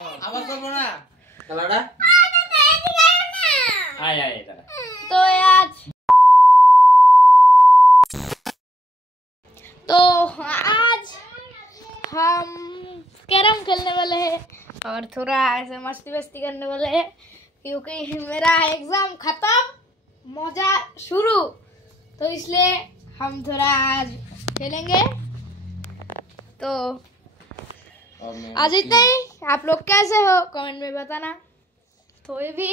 আবার করবো না খেলাটা আয় আয় দাঁড়া तो आज हम कैरम खेलने वाले हैं और थोड़ा ऐसे मस्ती वस्ती करने वाले हैं क्योंकि मेरा एग्जाम खत्म मजा शुरू तो इसलिए हम थोड़ा आज खेलेंगे। तो आज इतना ही। आप लोग कैसे हो कमेंट में बताना। तो ये भी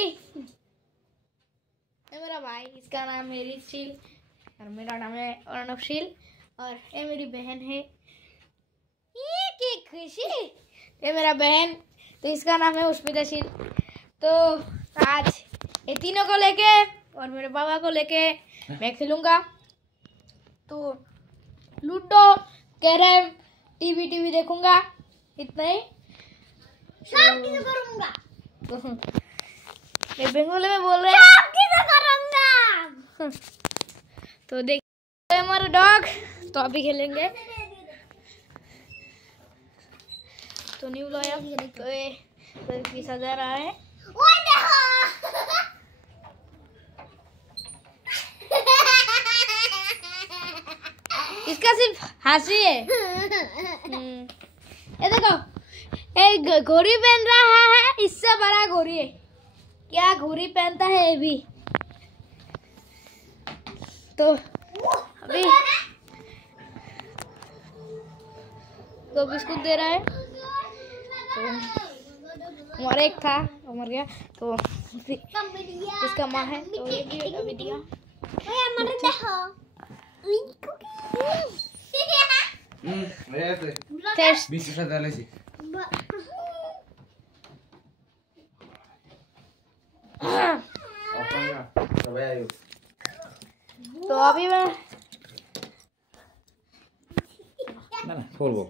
ये मेरा भाई, इसका नाम है रिशील और मेरा नाम है अर्णवशील और ये मेरी बहन है। ये की खुशी, ये मेरा बहन तो इसका नाम है उष्मिताशील। तो आज ये तीनों को लेके और मेरे बाबा को लेके मैं खेलूंगा। तो लूडो कैरम टीवी देखूंगा, इतना ही। करूंगा ये बंगाली में बोल रहे हैं करूंगा। तो देख हमारा डॉग तो अभी खेलेंगे। तो न्यू लॉया तो ये पीछा जा रहा है। इसका सिर्फ हंसी है। ये देखो एक घोड़ी पहन रहा है, इससे बड़ा घोड़ी है। क्या घोड़ी पहनता है ये भी। तो अभी तो बिस्कुट दे रहा है। तो हमारा एक था वो मर गया तो इसका माँ है तो ये भी अभी दिया। तो अभी मैं না করবো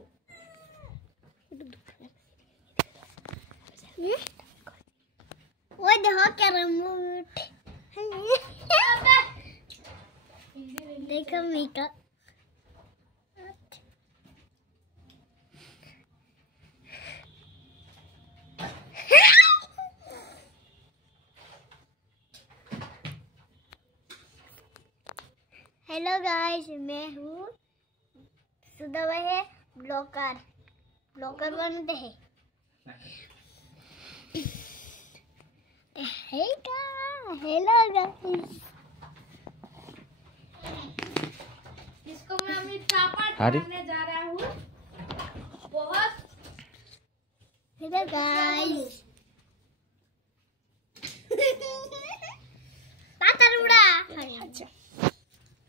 वो देखो क्या रिमोट देखो मीका हेलो गाइस, मैं हूँ सुधा है ब्लॉगर बनते हैं। हेलो गाइस, इसको मैं अभी चापा करने जा रहा हूँ बहुत। हेलो गाइस पातरुड़ा अच्छा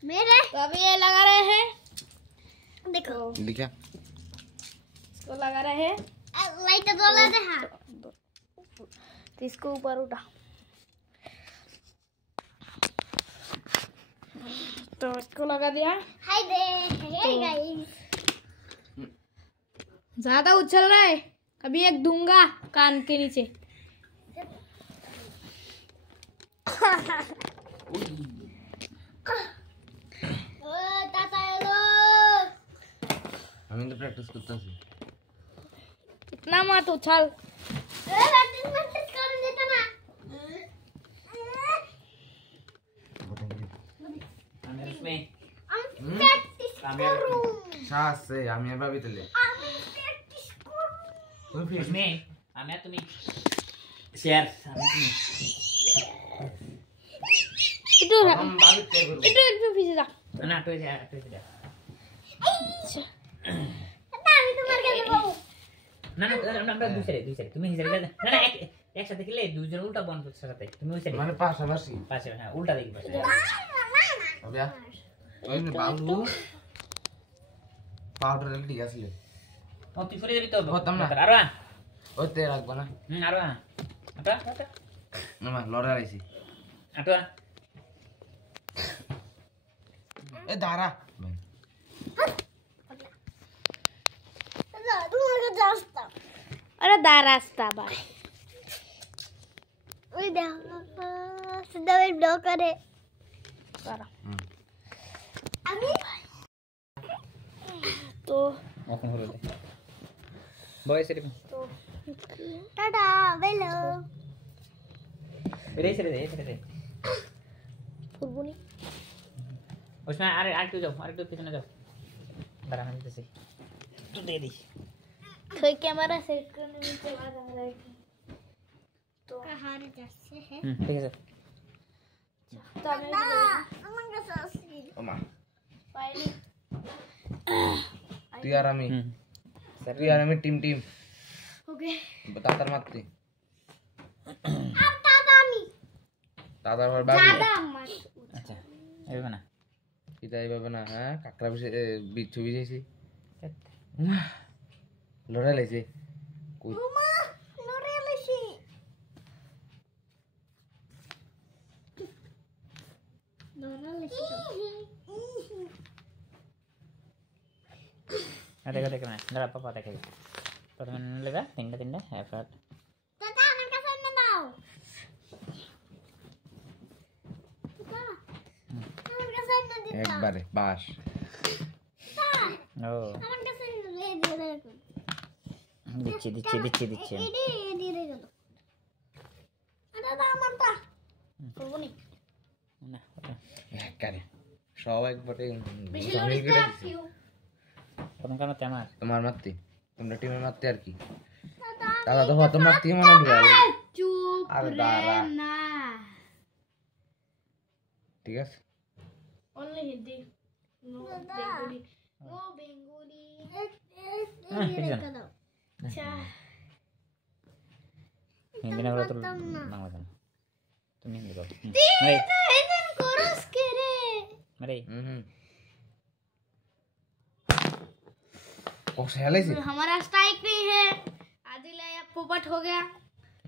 मेरे तो अभी ये लगा रहे हैं, देखो दिखा इसको लगा रहे हैं लाइट तो लगा दे। हाँ तो इसको ऊपर उठा तो इसको लगा दिया। हाय दे हे गाइस ज्यादा उछल रहा है, अभी एक दूंगा कान के नीचे। আমি তো প্র্যাকটিস করতেছি। इतना मत उछल। प्रैक्टिस कर देता ना। আমি इसमें प्रैक्टिस करूं। শ্বাস সে আমি এভাবে দিলে আমি प्रैक्टिस करूं। তুমি इसमें আমি তুমি শেয়ার আমি তুমি इधर हम बात करब इधर पीछे जा না তুই যা अच्छा ना আমি তোমার কাছে বাবু না না আমরা দুই সাইডে তুমি এই সাইডে না না একসাথে খেলে দুইজন উল্টা বন করছে সাথে তুমি ওই সাইডে মানে পাশাপাশি হ্যাঁ উল্টা দিকে পাশে ওবিয়া ওই নে বাবু পাউডার রেডি আছে ও তুই করে দিবি তো হতাম না আরো ওতে রাখবা না আরো আটা না লড়া আইছি আটা এ দাঁড়া अरे दा रास्ता भाई सीधा ब्लॉक करे तो এখন হলো বয়স এরকম तो টাটা বেলো রে ফুলবুনি उसमें अरे आर क्यों जाओ अरे तो कितने जाओ बड़ा मैं जैसे तू दे दी तो कैमरा सेट करने में चला जा रहा है तो कहां जैसे है ठीक है सर अमंगा ससी ओमा फाइनली তুই আর আমি টিম ओके তাতার মারতি अब दादा मी দাদার ঘর বাবু दादा मत अच्छा अभी बना এটা এইভাবে না হ্যাঁ কাকড়া বিচ্ছু বিছেছি লড়াই লাইছে मामा नोरे लसी नोरा लसी अरे देखो मैं जरा पापा देखेगा तो मैंने लेगा तिंडा है फ्लैट दादा मन का साइन बनाओ दादा मन का साइन ना दे একবারে বাস ओ मन का साइन ले दे दिच्छे ये दे गलो दादा मनता ফুলবুনি ना একবারে সব একবারে বেশি লড়িতে আসিও तुम का मत मार তোমার মারতি তোমরা টিমে মারতে আর কি दादा দাদা তো হতো মারতি মনে ঢুকাল চুপ আরে রে দাঁড়া। না ঠিক আছে only hindi no bengali no bengali ठीक है अच्छा हिंदी ना बोलो तो मांगवा देना तुम हिंदी बोलो दे इधर कोरस के रे मेरे হুম ও হেলাইছে हमारा स्ट्राइक नहीं है आदिल या पोपट हो गया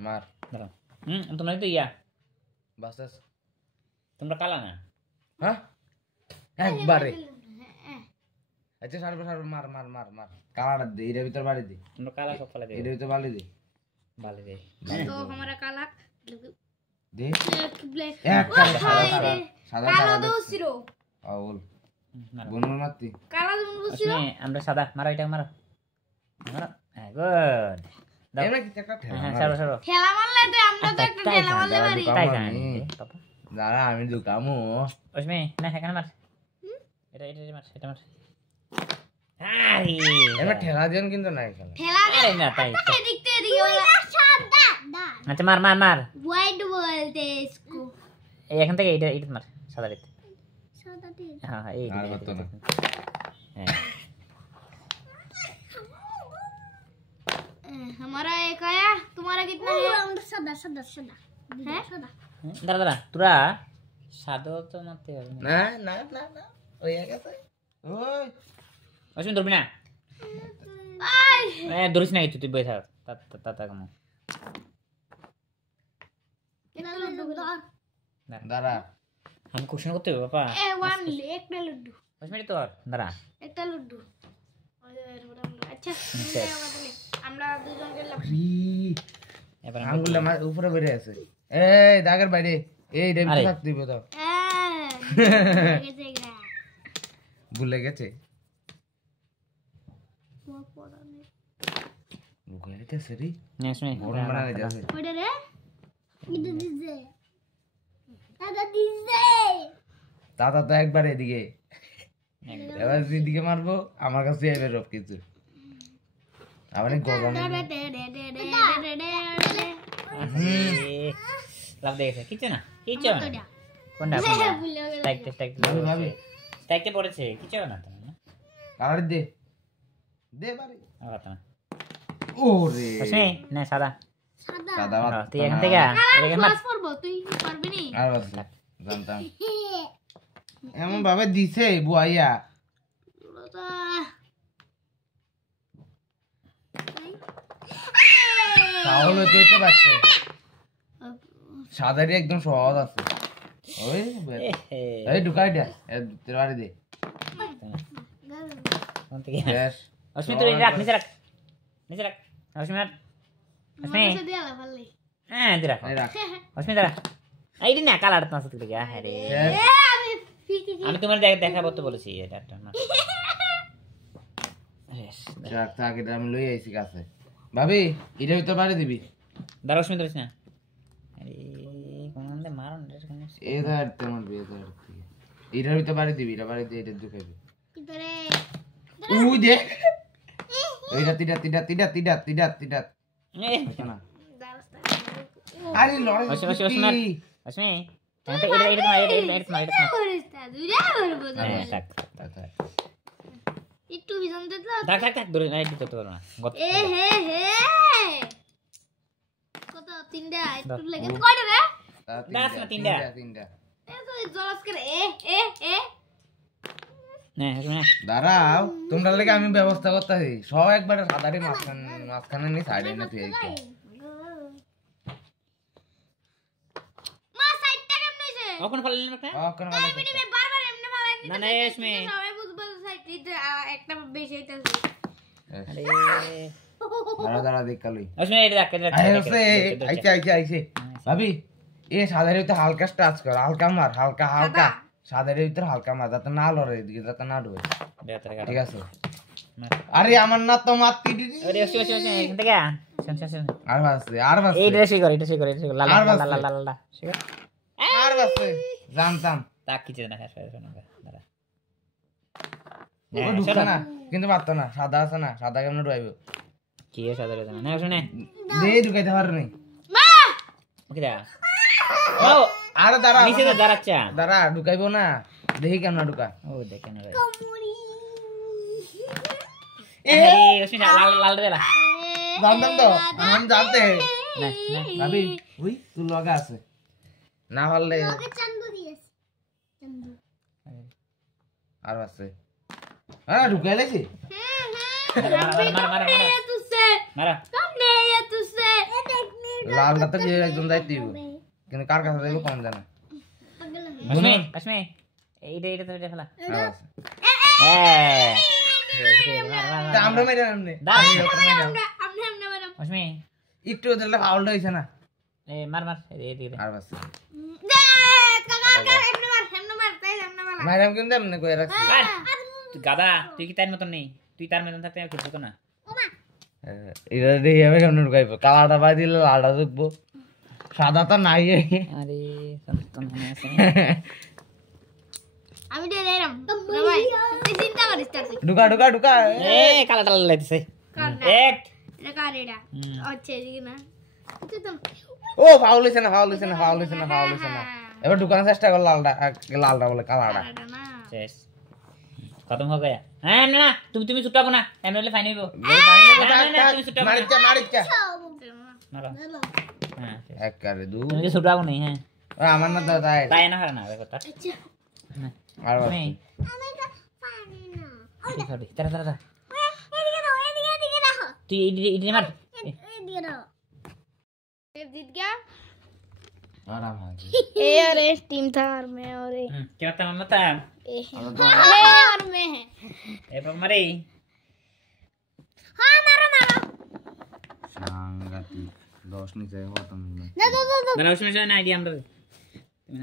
মার धरो तुमने तो या বাস तुमरा काला ना হ্যাঁ একবারে আচ্ছা সারবে মার মার মার মার কালাটা দে এর ভিতর বাড়ি দে तुमरा काला सब वाला এর दे ভিতর বাড়ি দে बाले दे तो हमारा काला দে ब्लैक এক কালা সাদা সাদা काला दो सिरो আউল मारो বনর মারতি काला दो सिरो उसमें আমরা সাদা মারো এটা মারো মারো হ্যাঁ গুড দাও এমন কি একটা ঠেলা হ্যাঁ মার। সরো সরো ठेला मारले तो আমরা তো একটা তাই ठेला मारले দাদা পারি দোকান তাই মার জানি নি। পাপা দাঁড়া আমি ঢুকামু उसमें না এখানে মার এটা মার এটা মার আরে এমন ঠেলা দেন কিন্তু না এখানে ठेला दे আরে না তাই दिखते दिखे वाला सादा दा আচ্ছা মার মার মার वाइड बोलते इसको এই এখান থেকে এটা মার সাদা দিতে सादा दे হ্যাঁ হ্যাঁ এই আর বলতো না। হ্যাঁ हमारा एक आया तुम्हारा कितना है सादा सादा सादा है सादा দাঁড়া দাঁড়া তোরা সাদা তো মারতে হবে না না না না না ওই গেছে ওই অসীম ধরবি না आई ধরিস না কিছু তুই বই থাক তা কামো कितना लड्डू দাঁড়া আমি কোশ্চেন করতে হবে বাবা ए वन एक ना लड्डू অসীম তোর দাঁড়া একটা লड्डू আচ্ছা শেষ। আমরা দুজনকে রি এবার আঙ্গুল আমার উপরে বেড়ে আছে এই দাগের বাইরে এই রে আরে। থাক দিব তো ভুলে গেছে লুকাই গেছে রে নেক্সট মে গরম বানালে যাচ্ছে ওটা রে এটা দিছে দাদা দিছে দাদা তো একবার এদিকে এবার এদিকে মারবো আমার কাছে এবে রব কিছু আবার গরম লাভ দেখেছে কিছু না কিছু না কোনটা ভাবি ভাবি স্ট্যাকতে পড়েছে কিছু না তো না কালার দে দে বারে আবার তো না ওরে অসীম না সাদা সাদা দাদা হ্যাঁ, তুই এখান থেকে এখানে মার ক্লাস করব তুই পারবি নি আর বাস জানতাম এমন ভাবে দিছে বুয়াইয়া তাহলে হতে পারছে সাদারি একদম সহজ আছে ওই এই ঢুকাই দে তোর বাড়ি দে কোন থেকে বেশ অসীম তুই রাখ নিচে রাখ অসীম রাখ অসীম দিয়ালা ভালো হ্যাঁ দি রাখ এই রাখ অসীম দাঁড়া এই দিন না কালার তো আসতে থেকে হ্যাঁ রে বেশ আমি ফিকি আমি তোমার দেখাবো তো বলেছি এটা একটা না রাখ তাকে আমি লই আইছি কাছে ভাবি এটা ভিতর বাড়ি দিবি দাঁড়াও শুনে ধরিস না আরে কোন আনতে মারন এটা আরতে মারবি এটা আরতে এটার ভিতর বাড়ি দিবি এটা বাড়ি দিয়ে এটা ঢুকাইবি কিতরে উই দে এইটা তিডা না আরে লড়াই আসমি এটা করিস্তা দুইরা করব থাক একটু বিজন দে তো থাক ধরে না একটু করতে পারো না এ হে কত তিনটা একটু লাগে কয়টা রে দাস না তিনটা এ তো জলস করে এ না শুনে দাঁড়াও তোমরা লাগে আমি ব্যবস্থা করতেছি সব একবারে সাদারি মাঝখানে নি সাইডে না তুই মা সাইডটা কেমন হইছে কখন ফেললেন না ওখানে ভালো ভিডিও মে বারবার এমনে মালাই না না এসমে সবাই বুঝবে সাইডটা একটা বেশি হইতাছে আরে দাঁড়া দেখ কালই আসমি এটা দেখ আইছে ভাবি এ সাদারি তো হালকা টাচ কর হালকা মার হালকা সাদারের ভিতরে হালকা মার যাতে না লড়ে এদিকে যাতে না ঢোকে ঠিক আছে আরে আমার না তো মারতি দিদি আরে এখান থেকে শুন আর বাসে এই ড্রেসই করে এটা লাল শিখর আর বাসে জানতাম তাক কিছু না শোন দাঁড়া ও ঢুকছে না কিন্তু পারতো না সাদা আছে না সাদা কেমনে ঢুকাইবো কি এ সাদা রে না শুনে দে ঢুকাইতে পারো নি মা ওকে দা ও আরে দাঁড়া নিচে দাঁড়াচ্ছা দাঁড়া ঢুকাইবো না দেখি কেমন ঢুকা ও দেখেন রে কমুরি ওসমি লাল রে জানতাম তো আমি জানতে না ভাবি ওই তুই লগা আছে না পারলে ওকে চান্দু দিয়েছে চান্দু আর আছে আরে ঢুকাইলেছি মারা তুসে মারা সামনে তুসে লালটা তো যে একদম দাইতে দিব কিন্তু কার কাছে যাইবো কোন জানে আসমি এইটা তো দেখলা আর আছে হ্যাঁ তা আমরা মেরে নামনে আমনে ম্যাডাম আসমি একটু দিলে ফাউল হইছে না এ মার এই দিকে আর আছে দে কাকা এমনে মার তাই এমনে মার ম্যাডাম কিন্তু এমনি কই রাখছি গাদা তুই কি তার মতন নেই তুই তার মতন থাকতে আমি খেলবো না ওমা এটা দেখি আমি কেমন ঢুকাইবো কালাটা বাই দিলে লালটা ঢুকবো সাদা তো নাই আরে সন্তন মনে আছে আমি দে দেরাম ভাই তুই চিন্তা করিস ঢুকা এ কালা কালা লাগছে এক এটা কারেডা আচ্ছা এদিকে না তুই তো ও ফাউল হইছে না এবার ঢুকানোর চেষ্টা কর লালটা বলে কালাটা কারেডা না শেষ খতম হয়ে গয়া হ্যাঁ না তুমি ছুটাবো না এমএলএ ফাইন হইবো মারিচ্ছা মারো হ্যাঁ এক করে দু তুমি ছুটাবো নাই হ্যাঁ আমার না তো তাই না হারে না কথা আচ্ছা আর তুমি আমি তো পারি না ঠিক হবে তারা এদিকে রাখো তুই এই মার এদিকে রাখো जीत गया आराम ए अरे टीम था और मैं और ए क्या था ममता और मैं है ए मरे हाँ मारो सांगती 10 নি চাই হতো না उसमें से ना आईडिया हम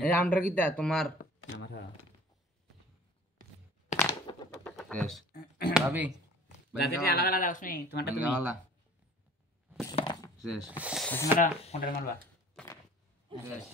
এই আমটা কিটা তোমার আমার यस भाभी जाते थे अलग अलग उसमें तुम्हारा तुम वाला यस उसमें कोंटर मारवा यस